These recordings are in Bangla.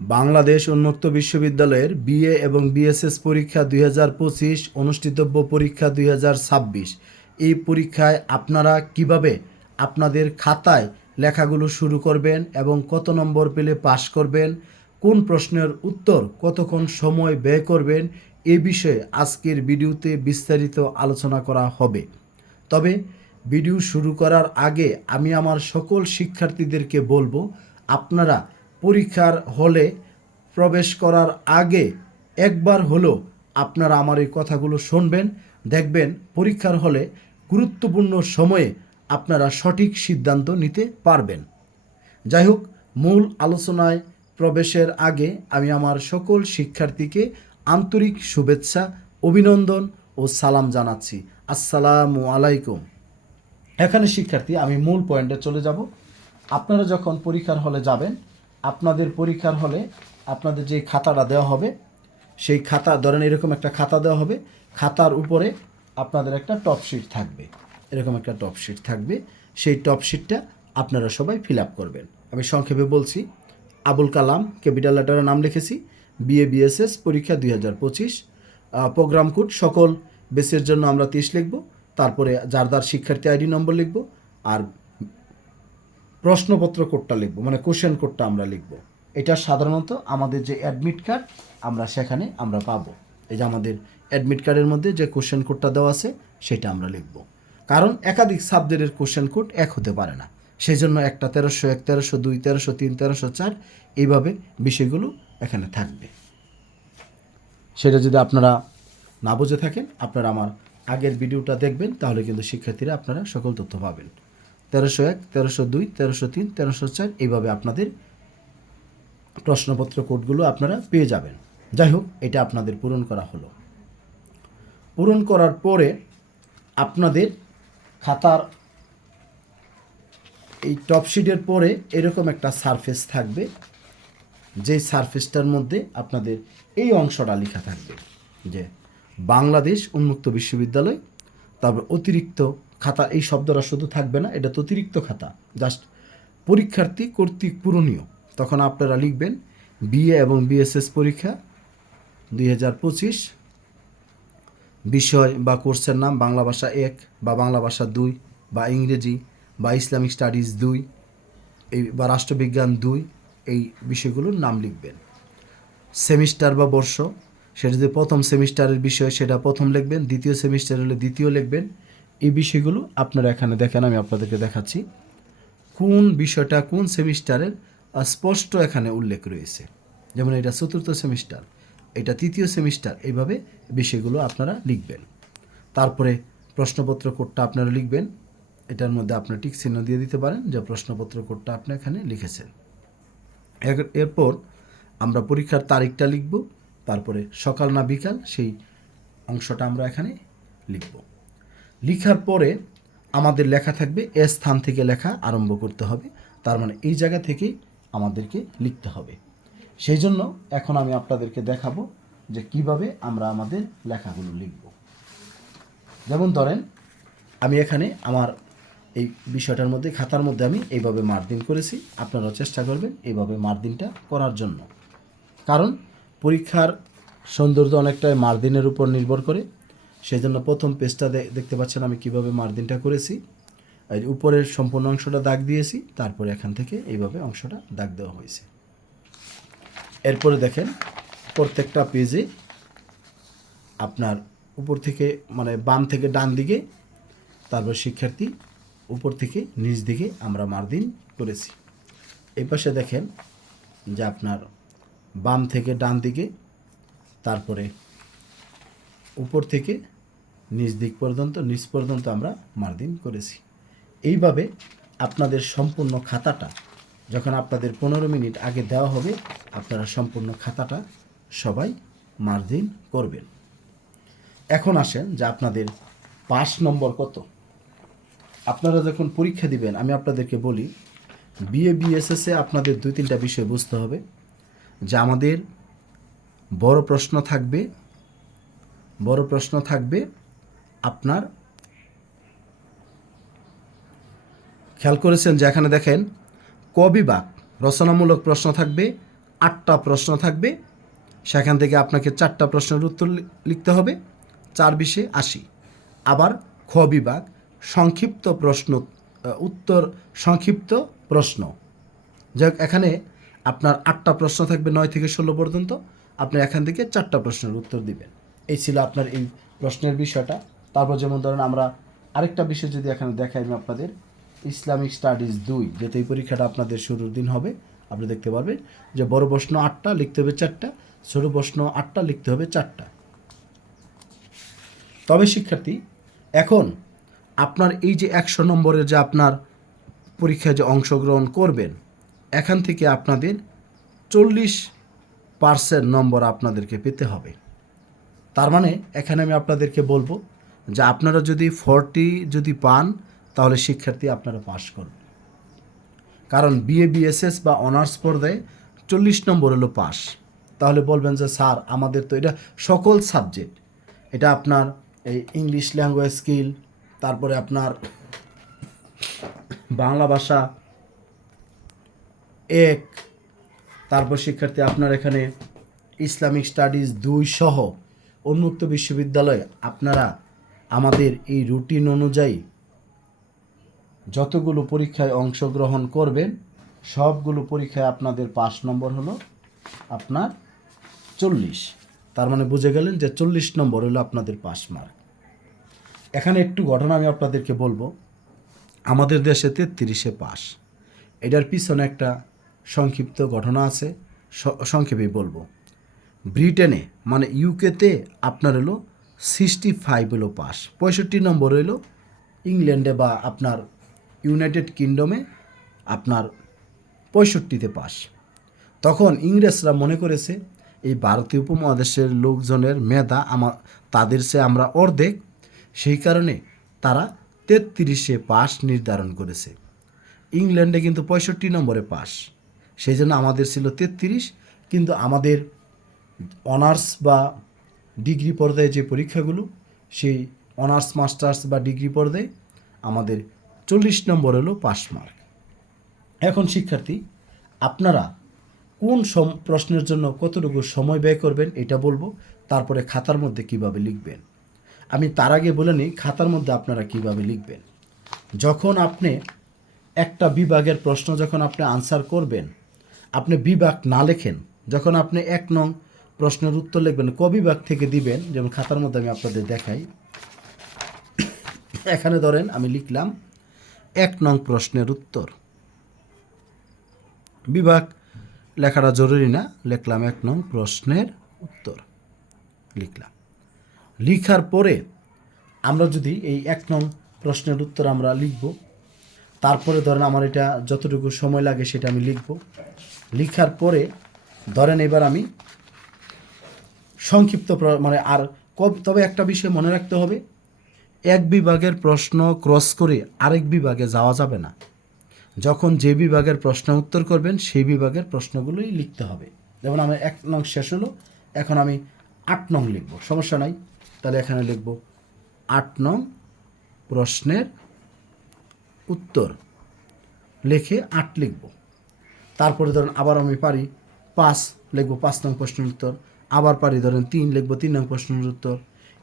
বাংলাদেশ উন্মুক্ত বিশ্ববিদ্যালয়ের বিএ এবং বিএসএস পরীক্ষা 2025 অনুষ্ঠিতব্য পরীক্ষা 2026 এই পরীক্ষায় আপনারা কিভাবে আপনাদের খাতায় লেখাগুলো শুরু করবেন এবং কত নম্বর পেলে পাস করবেন, কোন প্রশ্নের উত্তর কতক্ষণ সময় ব্যয় করবেন, এ বিষয়ে আজকের ভিডিওতে বিস্তারিত আলোচনা করা হবে। তবে ভিডিও শুরু করার আগে আমি আমার সকল শিক্ষার্থীদেরকে বলবো, আপনারা পরীক্ষার হলে প্রবেশ করার আগে একবার হলো আপনারা আমার এই কথাগুলো শুনবেন, দেখবেন পরীক্ষার হলে গুরুত্বপূর্ণ সময়ে আপনারা সঠিক সিদ্ধান্ত নিতে পারবেন। যাই হোক, মূল আলোচনায় প্রবেশের আগে আমি আমার সকল শিক্ষার্থীকে আন্তরিক শুভেচ্ছা, অভিনন্দন ও সালাম জানাচ্ছি। আসসালামু আলাইকুম। এখানে শিক্ষার্থী, আমি মূল পয়েন্টে চলে যাব। আপনারা যখন পরীক্ষার হলে যাবেন, আপনাদের পরীক্ষার হলে আপনাদের যে খাতাটা দেওয়া হবে, সেই খাতা ধরেন এরকম একটা খাতা দেওয়া হবে, খাতার উপরে আপনাদের একটা টপ শিট থাকবে, এরকম একটা টপ শিট থাকবে। সেই টপ শিটটা আপনারা সবাই ফিল আপ করবেন। আমি সংক্ষেপে বলছি, আবুল কালাম ক্যাপিটাল লেটারে নাম লিখেছি, বিএ বিএসএস পরীক্ষা 2025, প্রোগ্রাম কোড সকল বেসের জন্য আমরা 30 লিখব, তারপরে যার যার শিক্ষার্থী আইডি নম্বর লিখব, আর প্রশ্নপত্র কোডটা লিখব, মানে কোশ্চেন কোডটা আমরা লিখব। এটা সাধারণত আমাদের যে অ্যাডমিট কার্ড আমরা সেখানে আমরা পাবো। এই যে আমাদের অ্যাডমিট কার্ডের মধ্যে যে কোশ্চেন কোডটা দেওয়া আছে সেটা আমরা লিখব। কারণ একাধিক সাবজেক্টের কোশ্চেন কোড এক হতে পারে না, সেই জন্য একটা 1301, 1302, 1303, 1304 এইভাবে বিষয়গুলো এখানে থাকবে। সেটা যদি আপনারা না বুঝে থাকেন, আপনারা আমার আগের ভিডিওটা দেখবেন, তাহলে কিন্তু শিক্ষার্থীরা আপনারা সকল তথ্য পাবেন। 1301, 1302, 1303, 1304 এইভাবে আপনাদের প্রশ্নপত্র কোডগুলো আপনারা পেয়ে যাবেন। যাই হোক, এটা আপনাদের পূরণ করা হলো। পূরণ করার পরে আপনাদের খাতার এই টপশিটের পরে এরকম একটা সারফেস থাকবে, যেই সারফেসটার মধ্যে আপনাদের এই অংশটা লেখা থাকবে যে বাংলাদেশ উন্মুক্ত বিশ্ববিদ্যালয়। তারপর অতিরিক্ত খাতা, এই শব্দটা শুধু থাকবে না, এটা তো অতিরিক্ত খাতা, জাস্ট পরীক্ষার্থী কর্তৃক পূরণীয়। তখন আপনারা লিখবেন বিএ এবং বিএসএস পরীক্ষা 2025, বিষয় বা কোর্সের নাম বাংলা ভাষা 1 বা বাংলা ভাষা 2 বা ইংরেজি বা ইসলামিক স্টাডিজ 2 এই বা রাষ্ট্রবিজ্ঞান 2, এই বিষয়গুলোর নাম লিখবেন। সেমিস্টার বা বর্ষ, সেটা যদি প্রথম সেমিস্টারের বিষয় সেটা প্রথম লিখবেন, দ্বিতীয় সেমিস্টার হলে দ্বিতীয় লিখবেন। এই বিষয়গুলো আপনারা এখানে দেখেন, আমি আপনাদেরকে দেখাচ্ছি কোন বিষয়টা কোন সেমিস্টারের স্পষ্ট এখানে উল্লেখ রয়েছে। যেমন এটা চতুর্থ সেমিস্টার, এটা তৃতীয় সেমিস্টার, এইভাবে বিষয়গুলো আপনারা লিখবেন। তারপরে প্রশ্নপত্র কোডটা আপনারা লিখবেন, এটার মধ্যে আপনার টিক চিহ্ন দিয়ে দিতে পারেন যে প্রশ্নপত্র কোডটা আপনি এখানে লিখেছেন। এরপর আমরা পরীক্ষার তারিখটা লিখব, তারপরে সকাল না বিকাল সেই অংশটা আমরা এখানে লিখব। লিখার পরে আমাদের লেখা থাকবে এ স্থান থেকে লেখা আরম্ভ করতে হবে, তার মানে এই জায়গা থেকেই আমাদেরকে লিখতে হবে। সেই জন্য এখন আমি আপনাদেরকে দেখাবো যে কিভাবে আমরা আমাদের লেখাগুলো লিখব। যেমন ধরেন আমি এখানে আমার এই বিষয়টার মধ্যে খাতার মধ্যে আমি এইভাবে মার্জিন করেছি, আপনারাও চেষ্টা করবেন এইভাবে মার্জিনটা করার জন্য। কারণ পরীক্ষার সৌন্দর্য অনেকটাই মার্জিনের উপর নির্ভর করে। সেই জন্য প্রথম পেজটা দেখতে পাচ্ছেন আমি কিভাবে মার্জিনটা করেছি। এই উপরের সম্পূর্ণ অংশটা দাগ দিয়েছি, তারপরে এখান থেকে এইভাবে অংশটা দাগ দেওয়া হয়েছে। এরপরে দেখেন প্রত্যেকটা পেজে আপনার উপর থেকে মানে বাম থেকে ডান দিকে, তারপর শিক্ষার্থী উপর থেকে নিচ দিকে আমরা মার্জিন করেছি। এই পাশে দেখেন যে আপনার বাম থেকে ডান দিকে, তারপরে উপর থেকে নিচ দিক পর্যন্ত, নিচ পর্যন্ত আমরা মার্জিন করেছি। এইভাবে আপনাদের সম্পূর্ণ খাতাটা যখন আপনাদের 15 মিনিট আগে দেওয়া হবে, আপনারা সম্পূর্ণ খাতাটা সবাই মার্জিন করবেন। এখন আসেন যে আপনাদের পাস নম্বর কত। আপনারা যখন পরীক্ষা দিবেন, আমি আপনাদেরকে বলি বিএ বিএসএসে আপনাদের 2-3টা বিষয় বুঝতে হবে। যে আমাদের বড় প্রশ্ন থাকবে আপনার, খেয়াল করেছেন যে এখানে দেখেন ক বিভাগ রচনামূলক প্রশ্ন থাকবে, 8টা প্রশ্ন থাকবে, সেখান থেকে আপনাকে 4টা প্রশ্নের উত্তর লিখতে হবে, 4×20=80। আবার খ বিভাগ সংক্ষিপ্ত প্রশ্ন উত্তর সংক্ষিপ্ত প্রশ্ন, যাক এখানে আপনার 8টা প্রশ্ন থাকবে 9 থেকে 16 পর্যন্ত, আপনি এখান থেকে 4টা প্রশ্নের উত্তর দিবেন। এই ছিল আপনার এই প্রশ্নের বিষয়টা। তারপর যেমন ধরেন আমরা আরেকটা বিষয় যদি এখানে দেখাই আমি আপনাদের, ইসলামিক স্টাডিজ 2, যেটা এই পরীক্ষাটা আপনাদের শুরুর দিন হবে, আপনি দেখতে পারবেন যে বড় প্রশ্ন 8টা লিখতে হবে 4টা, ছোট প্রশ্ন 8টা লিখতে হবে 4টা। তবে শিক্ষার্থী, এখন আপনার এই যে 100 নম্বরের যে আপনার পরীক্ষায় যে অংশগ্রহণ করবেন, এখান থেকে আপনাদের 40% নম্বর আপনাদেরকে পেতে হবে। তার মানে এখানে আমি আপনাদেরকে বলবো যে আপনারা যদি 40 যদি পান, তাহলে শিক্ষার্থী আপনারা পাস করবেন। কারণ বিএ বিএসএস বা অনার্স পর্যায়ে 40 নম্বর হলো পাস। তাহলে বলবেন যে স্যার আমাদের তো এটা সকল সাবজেক্ট, এটা আপনার এই ইংলিশ ল্যাঙ্গুয়েজ স্কিল, তারপরে আপনার বাংলা ভাষা 1, তারপর শিক্ষার্থী আপনার এখানে ইসলামিক স্টাডিজ 2 সহ উন্মুক্ত বিশ্ববিদ্যালয়ে আপনারা আমাদের এই রুটিন অনুযায়ী যতগুলো পরীক্ষায় অংশগ্রহণ করবেন, সবগুলো পরীক্ষায় আপনাদের পাস নম্বর হলো আপনার 40। তার মানে বুঝে গেলেন যে 40 নম্বর হলো আপনাদের পাস মার্ক। এখানে একটু ঘটনা আমি আপনাদেরকে বলবো। আমাদের দেশে 33-এ পাস, এটার পিছনে একটা সংক্ষিপ্ত ঘটনা আছে, সংক্ষেপেই বলবো। ব্রিটেনে মানে ইউকেতে আপনার হলো 65 হলো পাস, 65 নম্বর হলো ইংল্যান্ডে বা আপনার ইউনাইটেড কিংডমে আপনার 65তে পাস। তখন ইংরেজরা মনে করেছে এই ভারতীয় উপমহাদেশের লোকজনের মেধা তাদের চেয়ে আমরা অর্ধেক, সেই কারণে তারা 33-এ পাস নির্ধারণ করেছে। ইংল্যান্ডে কিন্তু 65 নম্বরে পাস, সেই জন্য আমাদের ছিল 33, কিন্তু আমাদের অনার্স বা ডিগ্রি পর্যায়ে যে পরীক্ষাগুলো, সেই অনার্স মাস্টার্স বা ডিগ্রি পর্যায়ে আমাদের 40 নম্বর হলো পাস মার্ক। এখন শিক্ষার্থী আপনারা কোন প্রশ্নের জন্য কতটুকু সময় ব্যয় করবেন এটা বলবো, তারপরে খাতার মধ্যে কিভাবে লিখবেন। আমি তার আগে বলে নিই খাতার মধ্যে আপনারা কিভাবে লিখবেন। যখন আপনি একটা বিভাগের প্রশ্ন যখন আপনি আনসার করবেন, আপনি বিভাগ না লেখেন, যখন আপনি 1 নং প্রশ্নের উত্তর লিখবেন, ক বিভাগ থেকে দিবেন, যেমন খাতার মধ্যে আমি আপনাদের দেখাই। এখানে ধরেন আমি লিখলাম 1 নং প্রশ্নের উত্তর, বিভাগ লেখাটা জরুরি না, লিখলাম 1 নং প্রশ্নের উত্তর লিখলাম। লিখার পরে আমরা যদি এই 1 নং প্রশ্নের উত্তর আমরা লিখব, তারপরে ধরেন আমার এটা যতটুকু সময় লাগে সেটা আমি লিখব। লিখার পরে ধরেন এবার আমি সংক্ষিপ্ত মানে আর তবে একটা বিষয় মনে রাখতে হবে, এক বিভাগের প্রশ্ন ক্রস করে আরেক বিভাগে যাওয়া যাবে না। যখন যে বিভাগের প্রশ্ন উত্তর করবেন সেই বিভাগের প্রশ্নগুলোই লিখতে হবে। যেমন আমার 1 নং শেষ হলো, এখন আমি 8 নং লিখব, সমস্যা নাই। তাহলে এখানে লিখব 8 নং প্রশ্নের উত্তর, লিখে 8 লিখব। তারপরে ধরেন আবার আমি পারি 5 লিখব, 5 নং প্রশ্নের উত্তর, আবার পারি ধরেন 3 লিখব, 3 নং প্রশ্নের উত্তর।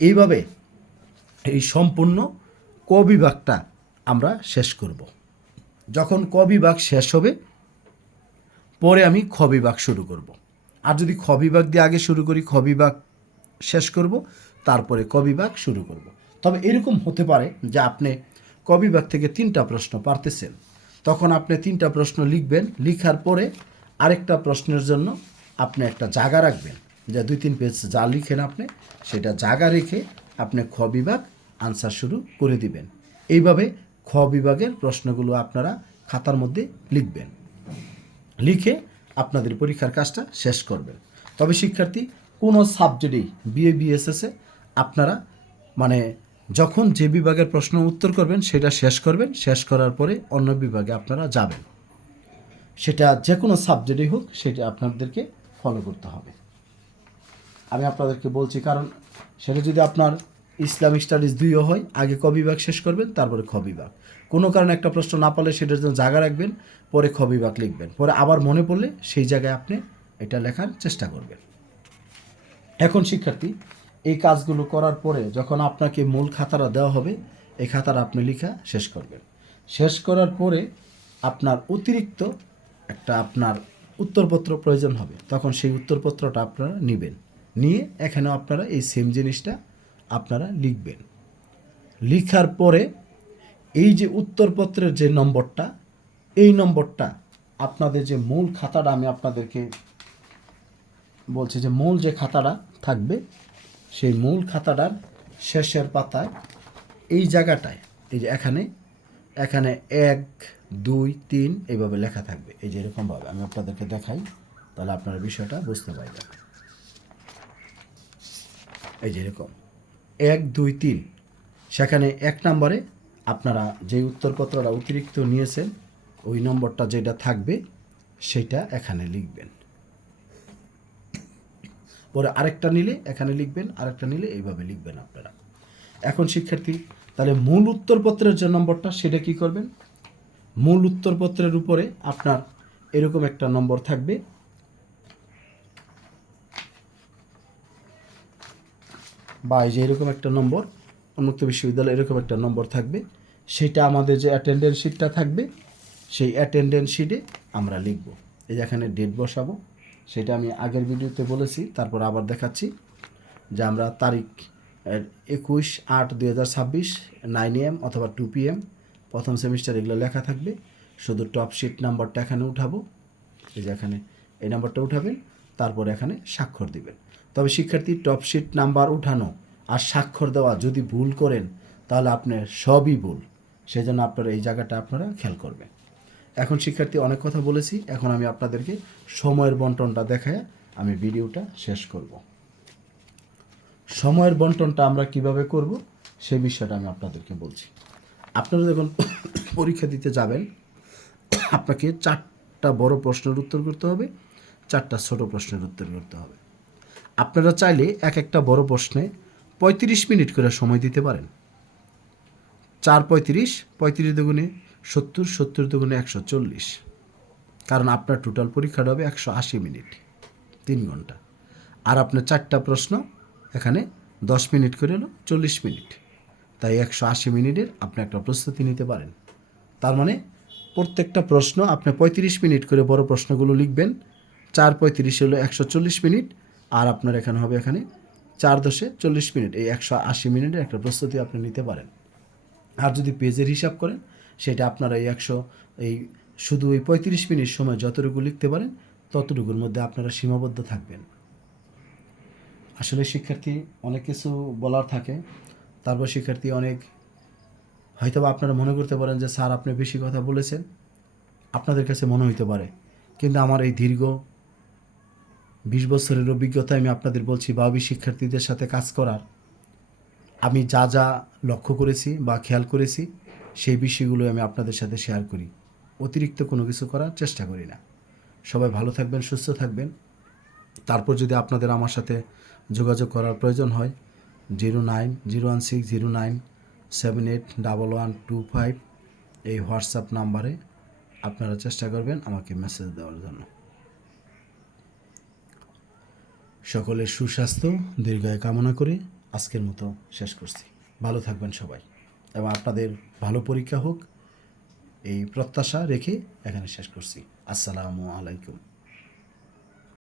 এইভাবে এই সম্পূর্ণ ক বিভাগটা আমরা শেষ করব। যখন ক বিভাগ শেষ হবে, পরে আমি খ বিভাগ শুরু করব। আর যদি খ বিভাগ দিয়ে আগে শুরু করি, খ বিভাগ শেষ করব, তারপরে ক বিভাগ শুরু করব। তবে এরকম হতে পারে যে আপনি ক বিভাগ থেকে 3টা প্রশ্ন পারতেছেন, তখন আপনি 3টা প্রশ্ন লিখবেন, লিখার পরে আরেকটা প্রশ্নের জন্য আপনি একটা জায়গা রাখবেন, যে 2-3 পেজ যা লিখেন আপনি সেটা জায়গা রেখে আপনি খ বিভাগ আনসার শুরু করে দিবেন। এইভাবে খ বিভাগের প্রশ্নগুলো আপনারা খাতার মধ্যে লিখবেন, লিখে আপনাদের পরীক্ষার কাজটা শেষ করবেন। তবে শিক্ষার্থী কোনো সাবজেক্টেই বিএ বিএসএসে আপনারা মানে যখন যে বিভাগের প্রশ্ন উত্তর করবেন সেটা শেষ করবেন, শেষ করার পরে অন্য বিভাগে আপনারা যাবেন। সেটা যে কোনো সাবজেক্টই হোক, সেটা আপনাদেরকে ফলো করতে হবে। আমি আপনাদেরকে বলছি, কারণ সেটা যদি আপনার ইসলামিক স্টাডিজ 2ও হয়, আগে ক বিভাগ শেষ করবেন, তারপরে খ বিভাগ। কোনো কারণে একটা প্রশ্ন না পারলে সেটার জন্য জায়গা রাখবেন, পরে খ বিভাগ লিখবেন, পরে আবার মনে পড়লে সেই জায়গায় আপনি এটা লেখার চেষ্টা করবেন। এখন শিক্ষার্থী, এই কাজগুলো করার পরে যখন আপনাকে মূল খাতাটা দেওয়া হবে, এই খাতাটা আপনি লেখা শেষ করবেন। শেষ করার পরে আপনার অতিরিক্ত একটা আপনার উত্তরপত্র প্রয়োজন হবে, তখন সেই উত্তরপত্রটা আপনারা নেবেন, নিয়ে এখানেও আপনারা এই সেম জিনিসটা আপনারা লিখবেন। লিখার পরে এই যে উত্তরপত্রের যে নম্বরটা, এই নম্বরটা আপনাদের যে মূল খাতাটা আমি আপনাদেরকে বলছি, যে মূল যে খাতাটা থাকবে, সেই মূল খাতাটার শেষের পাতায় এই জায়গাটায়, এই যে এখানে 1 2 3 এইভাবে লেখা থাকবে। এই যে এরকমভাবে আমি আপনাদেরকে দেখাই, তাহলে আপনারা বিষয়টা বুঝতে পারবেন। এই যে এরকম 1 2 3, সেখানে 1 নম্বরে আপনারা যে উত্তরপত্রটা অতিরিক্ত নিয়েছেন, ওই নম্বরটা যেটা থাকবে সেটা এখানে লিখবেন। পরে আরেকটা নিলে এখানে লিখবেন, আরেকটা নিলে এইভাবে লিখবেন আপনারা। এখন শিক্ষার্থী, তাহলে মূল উত্তরপত্রের যে নম্বরটা সেটা কি করবেন? মূল উত্তরপত্রের উপরে আপনার এরকম একটা নম্বর থাকবে, বা এই যে এরকম একটা নম্বর, উন্মুক্ত বিশ্ববিদ্যালয় এরকম একটা নম্বর থাকবে, সেটা আমাদের যে অ্যাটেন্ডেন্স শিটটা থাকবে, সেই অ্যাটেন্ডেন্স শিটে আমরা লিখব। এই যে এখানে ডেট বসাবো, সেটা আমি আগের ভিডিওতে বলেছি, তারপর আবার দেখাচ্ছি, যে আমরা তারিখ 21/8/2026 9 AM অথবা 2 PM প্রথম সেমিস্টার এগুলো লেখা থাকবে। শুধু টপ শিট নাম্বারটা এখানে উঠাবো, এই যে এখানে এই নাম্বারটা উঠাবেন, তারপর এখানে স্বাক্ষর দিবেন। তবে শিক্ষার্থী, টপ শিট নাম্বার উঠানো আর স্বাক্ষর দেওয়া যদি ভুল করেন, তাহলে আপনার সবই ভুল, সেই জন্য আপনারা এই জায়গাটা আপনারা খেয়াল করবেন। এখন শিক্ষার্থী, অনেক কথা বলেছি, এখন আমি আপনাদেরকে সময়ের বন্টনটা দেখায় আমি ভিডিওটা শেষ করব। সময়ের বন্টনটা আমরা কিভাবে করব সেই বিষয়টা আমি আপনাদেরকে বলছি। আপনারা যখন পরীক্ষা দিতে যাবেন, আপনাকে 4টা বড় প্রশ্নের উত্তর করতে হবে, 4টা ছোট প্রশ্নের উত্তর করতে হবে। আপনারা চাইলে এক একটা বড় প্রশ্নে 35 মিনিট করে সময় দিতে পারেন। 4 35, 35 দুগুণে 70, 70 দুগুণে 140, কারণ আপনার টোটাল পরীক্ষাটা হবে 180 মিনিট, 3 ঘন্টা। আর আপনার 4টা প্রশ্ন এখানে 10 মিনিট করে হলো 40 মিনিট, তাই 180 মিনিটের আপনি একটা প্রস্তুতি নিতে পারেন। তার মানে প্রত্যেকটা প্রশ্ন আপনি 35 মিনিট করে বড় প্রশ্নগুলো লিখবেন, 4 35 হলো 140 মিনিট, আর আপনার এখানে হবে এখানে 4 10 40 মিনিট, এই 180 মিনিটের একটা প্রস্তুতি আপনি নিতে পারেন। আর যদি পেজের হিসাব করেন, সেটা আপনারা এই শুধু ওই 35 মিনিট সময় যতটুকু লিখতে পারেন, ততটুকুর মধ্যে আপনারা সীমাবদ্ধ থাকবেন। আসলে শিক্ষার্থী, অনেক কিছু বলার থাকে, তারপর শিক্ষার্থী হয়তো আপনারা মনে করতে পারেন যে স্যার আপনি বেশি কথা বলেছেন, আপনাদের কাছে মনে হইতে পারে, কিন্তু আমার এই দীর্ঘ 20 বছরের অভিজ্ঞতায় আমি আপনাদের বলছি, ভাবি শিক্ষার্থীদের সাথে কাজ করার, আমি যা যা লক্ষ্য করেছি বা খেয়াল করেছি, সেই বিষয়গুলো আমি আপনাদের সাথে শেয়ার করি। অতিরিক্ত কোনো কিছু করার চেষ্টা করি না। সবাই ভালো থাকবেন, সুস্থ থাকবেন। তারপর যদি আপনাদের আমার সাথে যোগাযোগ করার প্রয়োজন হয়, 0901609781125 এই হোয়াটসঅ্যাপ নাম্বারে আপনারা চেষ্টা করবেন আমাকে মেসেজ দেওয়ার জন্য। সকলের সুস্বাস্থ্য দীর্ঘায়ু কামনা করে আজকের মতো শেষ করছি। ভালো থাকবেন সবাই, এবং আপনাদের ভালো পরীক্ষা হোক এই প্রত্যাশা রেখে এখানে শেষ করছি। আসসালামু আলাইকুম।